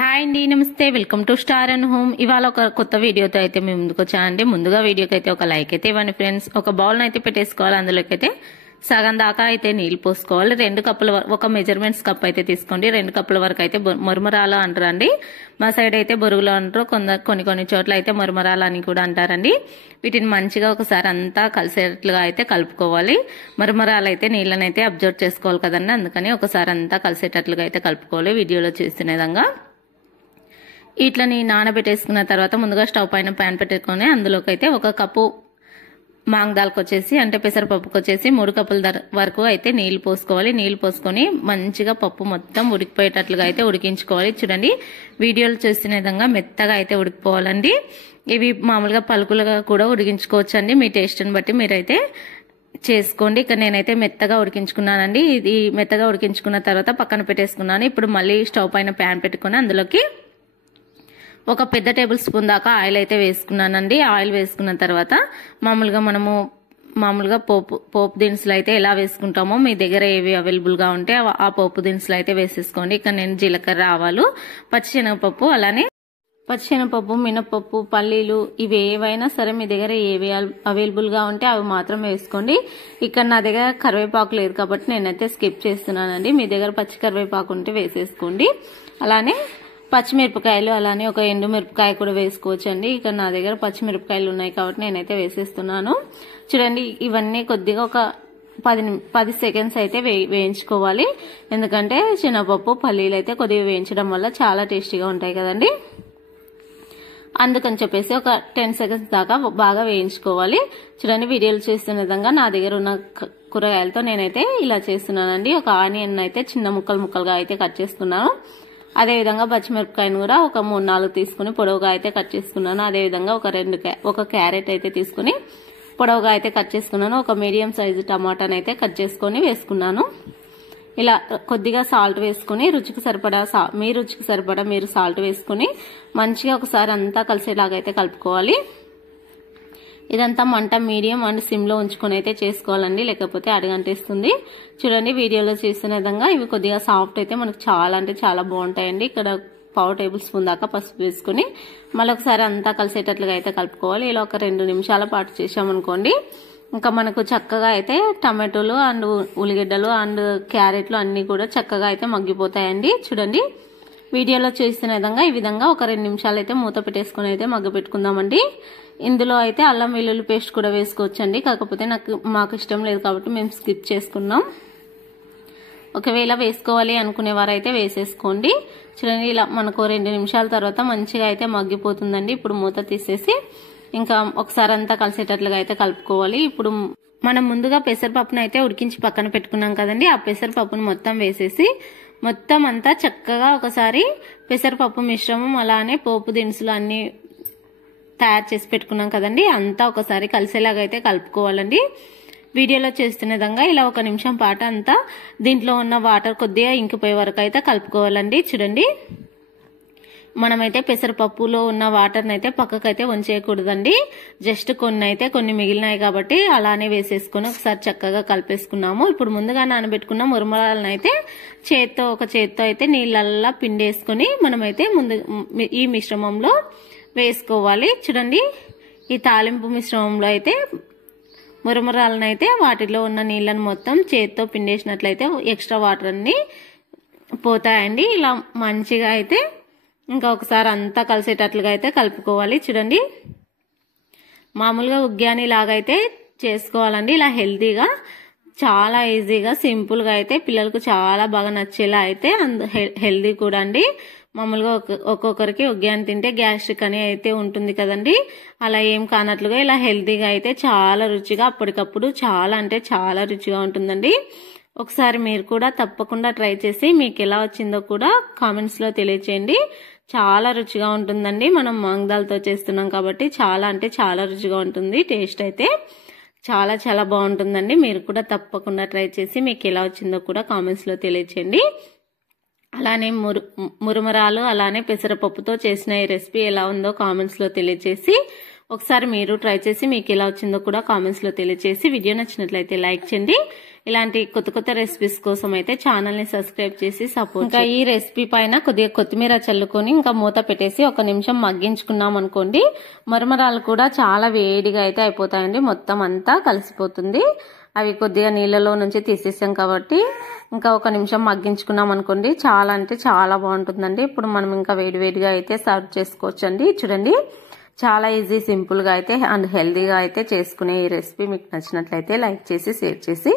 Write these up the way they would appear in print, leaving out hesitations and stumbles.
Hi అండి, నమస్తే. Welcome to star and home. ఇవాళ ఒక కొత్త వీడియోతో అయితే మేము ముందుకు వచ్చానండి. ముందుగా వీడియోకి అయితే ఒక లైక్ అయితే ఇవ్వండి ఫ్రెండ్స్. ఒక బౌల్ అయితే పెట్టేసుకోవాలి. అందులోకి అయితే సగం దాకా అయితే నీళ్లు పోసుకోవాలి. 2 కప్పుల ఒక మెజర్మెంట్స్ కప్ అయితే తీసుకోండి. 2 కప్పుల వరకు అయితే మురమరాలు అంటారండి. మా సైడ్ అయితే బొరుగులు అంటారు. కొన్ని చోట్ల అయితే మురమరాలు అని కూడా అంటారండి. వీటిని మంచిగా ఒకసారి అంతా కలిసేట్లుగా అయితే కలుపుకోవాలి. మురమరాలు అయితే నీళ్ళని అయితే అబ్జర్వ్ చేసుకోవాలి కదండి. అందుకని ఒకసారి అంతా కలిసేటట్లుగా అయితే కలుపుకోవాలి. వీడియోలో చూస్తున్న విధంగా ఇట్లని నానబెట్టేసుకున్న తర్వాత ముందుగా స్టవ్ పైన ప్యాన్ పెట్టుకొని అందులోకి అయితే 1 కప్పు మాంగ్ దాల్కి వచ్చేసి అంటే పెసరపప్పుకి వచ్చేసి 3 కప్పుల వరకు అయితే నీళ్లు పోసుకోవాలి. నీళ్లు పోసుకొని మంచిగా పప్పు మొత్తం ఉడికిపోయేటట్లుగా అయితే ఉడికించుకోవాలి. చూడండి, వీడియోలు చూస్తున్న విధంగా మెత్తగా అయితే ఉడికిపోవాలండి. ఇవి మామూలుగా పలుకులుగా కూడా ఉడికించుకోవచ్చు అండి. మీ టేస్ట్ని బట్టి మీరైతే చేసుకోండి. ఇక్కడ నేనైతే మెత్తగా ఉడికించుకున్నానండి. ఇది మెత్తగా ఉడికించుకున్న తర్వాత పక్కన పెట్టేసుకున్నాను. ఇప్పుడు మళ్ళీ స్టవ్ పైన ప్యాన్ పెట్టుకొని అందులోకి 1 పెద్ద టేబుల్ స్పూన్ దాకా ఆయిల్ అయితే వేసుకున్నానండి. ఆయిల్ వేసుకున్న తర్వాత మామూలుగా పోపు దినుసులు అయితే ఎలా వేసుకుంటామో మీ దగ్గర ఏవి అవైలబుల్ గా ఉంటే ఆ పోపు దినుసులు అయితే వేసేసుకోండి. ఇక్కడ నేను జీలకర్ర, ఆవాలు, పచ్చిశనగపప్పు, అలానే పచ్చిశనగపప్పు, మినపప్పు, పల్లీలు ఇవి ఏవైనా సరే మీ దగ్గర ఏవి అవైలబుల్ గా ఉంటే అవి మాత్రం వేసుకోండి. ఇక్కడ నా దగ్గర కరివేపాకు లేదు కాబట్టి నేనైతే స్కిప్ చేస్తున్నానండి. మీ దగ్గర పచ్చి కరివేపాకు ఉంటే వేసేసుకోండి. అలానే పచ్చిమిరపకాయలు, అలానే 1 ఎండుమిరపకాయ కూడా వేసుకోవచ్చు అండి. ఇక్కడ నా దగ్గర పచ్చిమిరపకాయలు ఉన్నాయి కాబట్టి నేనైతే వేసేస్తున్నాను. చూడండి, ఇవన్నీ కొద్దిగా ఒక 10 సెకండ్స్ అయితే వేయించుకోవాలి. ఎందుకంటే శనగపప్పు, పల్లీలు అయితే కొద్దిగా వేయించడం వల్ల చాలా టేస్టీగా ఉంటాయి కదండి. అందుకని చెప్పేసి ఒక 10 సెకండ్స్ దాకా బాగా వేయించుకోవాలి. చూడండి, వీడియోలు చేస్తున్న విధంగా నా దగ్గర ఉన్న కూరగాయలతో నేనైతే ఇలా చేస్తున్నానండి. ఒక ఆనియన్ అయితే చిన్న ముక్కలుగా అయితే కట్ చేసుకున్నాను. అదేవిధంగా పచ్చిమిరపకాయను కూడా ఒక 3-4 తీసుకుని పొడవుగా అయితే కట్ చేసుకున్నాను. అదేవిధంగా ఒక క్యారెట్ అయితే తీసుకుని పొడవుగా అయితే కట్ చేసుకున్నాను. ఒక మీడియం సైజు టమాటాని అయితే కట్ చేసుకొని వేసుకున్నాను. ఇలా కొద్దిగా సాల్ట్ వేసుకుని మీ రుచికి సరిపడా మీరు సాల్ట్ వేసుకుని మంచిగా ఒకసారి అంతా కలిసేలాగా అయితే కలుపుకోవాలి. ఇదంతా మంట మీడియం అండ్ సిమ్ లో ఉంచుకొని అయితే చేసుకోవాలండి, లేకపోతే అడుగంటేస్తుంది. చూడండి, వీడియోలో చూస్తున్న విధంగా ఇవి కొద్దిగా సాఫ్ట్ అయితే మనకు చాలా అంటే చాలా బాగుంటాయండి. ఇక్కడ 1/4 టేబుల్ స్పూన్ దాకా పసుపు వేసుకుని మళ్ళీ ఒకసారి అంతా కలిసేటట్లుగా అయితే కలుపుకోవాలి. ఇలా ఒక 2 నిమిషాల పాటు చేసామనుకోండి, ఇంకా మనకు చక్కగా అయితే టమాటోలు అండ్ ఉల్లిగడ్డలు అండ్ క్యారెట్లు అన్ని కూడా చక్కగా అయితే మగ్గిపోతాయండి. చూడండి, వీడియోలో చూస్తున్న విధంగా ఈ విధంగా ఒక 2 నిమిషాలు అయితే మూత పెట్టేసుకుని అయితే మగ్గ పెట్టుకుందామండి. ఇందులో అయితే అల్లం వెల్లుల్లి పేస్ట్ కూడా వేసుకోవచ్చండి. కాకపోతే మాకు ఇష్టం లేదు కాబట్టి మేము స్కిప్ చేసుకున్నాం. ఒకవేళ వేసుకోవాలి అనుకునే వారైతే వేసేసుకోండి. చూడండి, ఇలా మనకు 2 నిమిషాల తర్వాత మంచిగా అయితే మగ్గిపోతుందండి. ఇప్పుడు మూత తీసేసి ఇంకా ఒకసారి అంతా కలిసేటట్లుగా అయితే కలుపుకోవాలి. ఇప్పుడు మనం ముందుగా పెసరపప్పును అయితే ఉడికించి పక్కన పెట్టుకున్నాం కదండి. ఆ పెసరపప్పును మొత్తం వేసేసి మొత్తం అంతా చక్కగా ఒకసారి పెసరపప్పు మిశ్రమం అలానే పోపు దినుసులు అన్ని తయారు చేసి పెట్టుకున్నాం కదండి, అంతా ఒకసారి కలిసేలాగా అయితే కలుపుకోవాలండి. వీడియోలో చేస్తున్న విధంగా ఇలా 1 నిమిషం పాటు అంతా దీంట్లో ఉన్న వాటర్ కొద్దిగా ఇంకిపోయే వరకు అయితే కలుపుకోవాలండి. చూడండి, మనమైతే పెసరపప్పులో ఉన్న వాటర్ని అయితే పక్కకైతే వంచేయకూడదండి. జస్ట్ కొన్ని మిగిలినాయి కాబట్టి అలానే వేసేసుకుని ఒకసారి చక్కగా కలిపేసుకున్నాము. ఇప్పుడు ముందుగా నానబెట్టుకున్న మురమరాలను అయితే ఒక చేత్తో అయితే నీళ్ళల్లా పిండేసుకుని మనమైతే ఈ మిశ్రమంలో వేసుకోవాలి. చూడండి, ఈ తాలింపు మిశ్రమంలో అయితే మురమరాలను అయితే వాటిలో ఉన్న నీళ్ళను మొత్తం చేత్తో పిండేసినట్లయితే ఎక్స్ట్రా వాటర్ అన్ని పోతాయండి. ఇలా మంచిగా అయితే ఇంకా ఒకసారి అంతా కలిసేటట్లుగా అయితే కలుపుకోవాలి. చూడండి, మామూలుగా ఉగ్యాని లాగా అయితే చేసుకోవాలండి. ఇలా హెల్తీగా చాలా ఈజీగా సింపుల్ గా అయితే పిల్లలకు చాలా బాగా నచ్చేలా అయితే హెల్తీ కూడా అండి. మామూలుగా ఒక్కొక్కరికి ఉగ్యాన్ని తింటే గ్యాస్ట్రిక్ అని అయితే ఉంటుంది కదండి, అలా ఏం కానట్లుగా ఇలా హెల్తీగా అయితే చాలా రుచిగా అప్పటికప్పుడు చాలా అంటే చాలా రుచిగా ఉంటుందండి. ఒకసారి మీరు కూడా తప్పకుండా ట్రై చేసి మీకు ఎలా వచ్చిందో కూడా కామెంట్స్ లో తెలియచేయండి. చాలా రుచిగా ఉంటుందండి. మనం మాంగ్ దాల్తో చేస్తున్నాం కాబట్టి చాలా అంటే చాలా రుచిగా ఉంటుంది. టేస్ట్ అయితే చాలా చాలా బాగుంటుందండి. మీరు కూడా తప్పకుండా ట్రై చేసి మీకు ఎలా వచ్చిందో కూడా కామెంట్స్ లో తెలియచేయండి. అలానే మురమరాలు అలానే పెసరపప్పుతో చేసిన ఈ రెసిపీ ఎలా ఉందో కామెంట్స్ లో తెలియచేసి ఒకసారి మీరు ట్రై చేసి మీకు ఎలా వచ్చిందో కూడా కామెంట్స్ లో తెలియచేసి వీడియో నచ్చినట్లయితే లైక్ చేయండి. ఇలాంటి కొత్త రెసిపీస్ కోసం అయితే ఛానల్ ని సబ్స్క్రైబ్ చేసి సపోర్ట్. ఇంకా ఈ రెసిపీ పైన కొద్దిగా కొత్తిమీర చల్లుకొని ఇంకా మూత పెట్టేసి 1 నిమిషం మగ్గించుకున్నాం అనుకోండి, మరమరాలు కూడా చాలా వేడిగా అయితే అయిపోతాయండి. మొత్తం అంతా కలిసిపోతుంది. అవి కొద్దిగా నీళ్ళలో నుంచి తీసేసాం కాబట్టి ఇంకా 1 నిమిషం మగ్గించుకున్నాం అనుకోండి, చాలా అంటే చాలా బాగుంటుందండి. ఇప్పుడు మనం ఇంకా వేడివేడిగా అయితే సర్వ్ చేసుకోవచ్చు అండి. చూడండి, చాలా ఈజీ, సింపుల్ గా అయితే అండ్ హెల్దీగా అయితే చేసుకునే ఈ రెసిపీ మీకు నచ్చినట్లయితే లైక్ చేసి షేర్ చేసి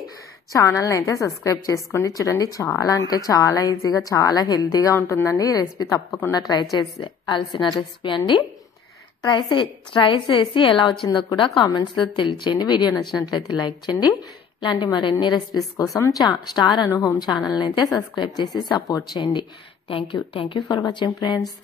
ఛానల్ అయితే సబ్స్క్రైబ్ చేసుకోండి. చూడండి, చాలా అంటే చాలా ఈజీగా చాలా హెల్దీగా ఉంటుందండి. ఈ రెసిపీ తప్పకుండా ట్రై చేయాల్సిన రెసిపీ అండి. ట్రై చేసి ఎలా వచ్చిందో కూడా కామెంట్స్ లో తెలియచేయండి. వీడియో నచ్చినట్లయితే లైక్ చేయండి. ఇలాంటి మరిన్ని రెసిపీస్ కోసం స్టార్ అను హోమ్ ఛానల్ అయితే సబ్స్క్రైబ్ చేసి సపోర్ట్ చేయండి. Thank you for watching friends.